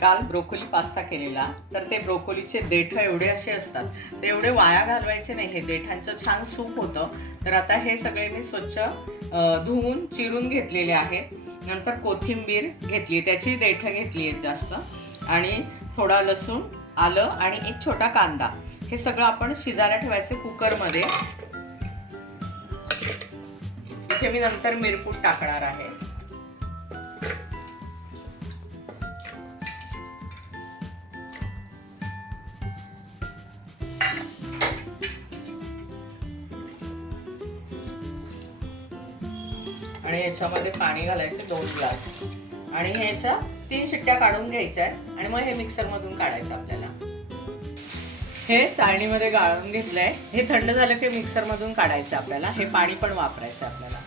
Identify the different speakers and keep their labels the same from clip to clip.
Speaker 1: काल broccoli pasta केलेला तर ते ब्रोकोलीचे देठ एवढे असे असतात ते एवढे वाया घालवायचे नाही हे देठांचं छान सूप होतं. तर आता हे सगळे मी स्वच्छ धुवून चिरून घेतलेले आहेत. नंतर कोथिंबीर घेतली त्याची देठ घेतली आहेत जास्त. आणि थोडा लसूण आलं आणि एक छोटा कांदा. हे सगळं आपण शिजायला ठेवायचे कुकरमध्ये. इथे मी नंतर मिरपूट टाकणार आहे. आणि याच्यामध्ये पाणी घालायचे दोन ग्लास. आणि ह्याच्या तीन शिट्ट्या काढून घ्यायच्या आहेत. आणि मग हे मिक्सरमधून काढायचं आपल्याला. हे चाळणीमध्ये गाळून घेतलंय. हे थंड झालं की मिक्सरमधून काढायचं आपल्याला. हे पाणी पण वापरायचं आपल्याला.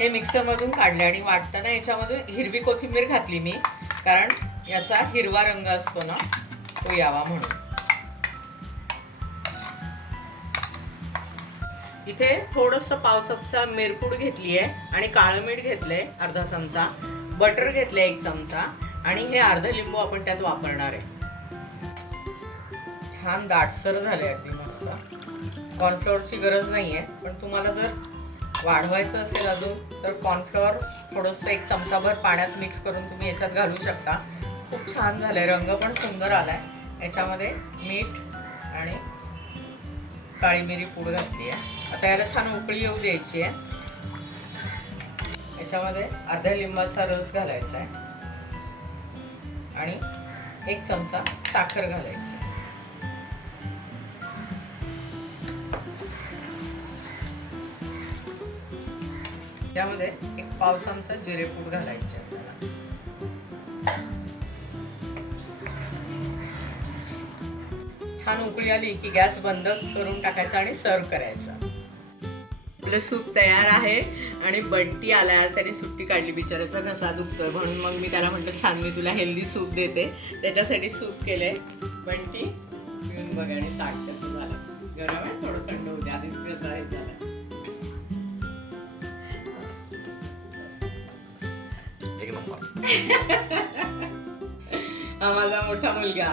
Speaker 1: हे मिक्सरमधून काढले आणि वाटताना याच्यामध्ये हिरवी कोथिंबीर घातली मी. कारण याचा हिरवा रंग असतो ना तो यावा म्हणून. इथे थोडस पाव चमचा मिरपूड घेतली आहे आणि काळं मीठ घेतलंय अर्धा चमचा. बटर घेतलंय एक चमचा. आणि हे अर्धा लिंबू आपण त्यात वापरणार आहे. छान दाटसर झाले अगदी मस्त. कॉर्नफ्लोअरची गरज नाही आहे पण तुम्हाला जर वाढवायचं असेल अजून तर कॉर्नफ्लोअर थोडंसं एक चमचाभर पाण्यात मिक्स करून तुम्ही याच्यात घालू शकता. खूप छान झालंय रंग पण सुंदर आलाय. याच्यामध्ये मीठ आणि काळी मिरी पूड घातली आहे. आता याला छान उकळी येऊ द्यायची आहे. याच्यामध्ये अर्ध्या लिंबाचा रस घालायचा आहे. आणि एक चमचा साखर घालायची त्यामध्ये एक पाव चमचा जिरेपूड घालायचे आपल्याला. छान उकळी आली की गॅस बंद करून टाकायचा आणि सर्व करायचा. आपलं सूप तयार आहे आणि बंटी आलाय आज त्याने सुट्टी काढली बिचाराचा घसा दुखतोय म्हणून मग मी त्याला म्हटलं छान मी तुला हेल्दी सूप देते. त्याच्यासाठी सूप केलंय. बंटी पिऊन बघ आणि सांग कसं झालं. गरम आहे थोडं थंड होते आधीच कसं आहे त्याला. हा माझा मोठा मुलगा.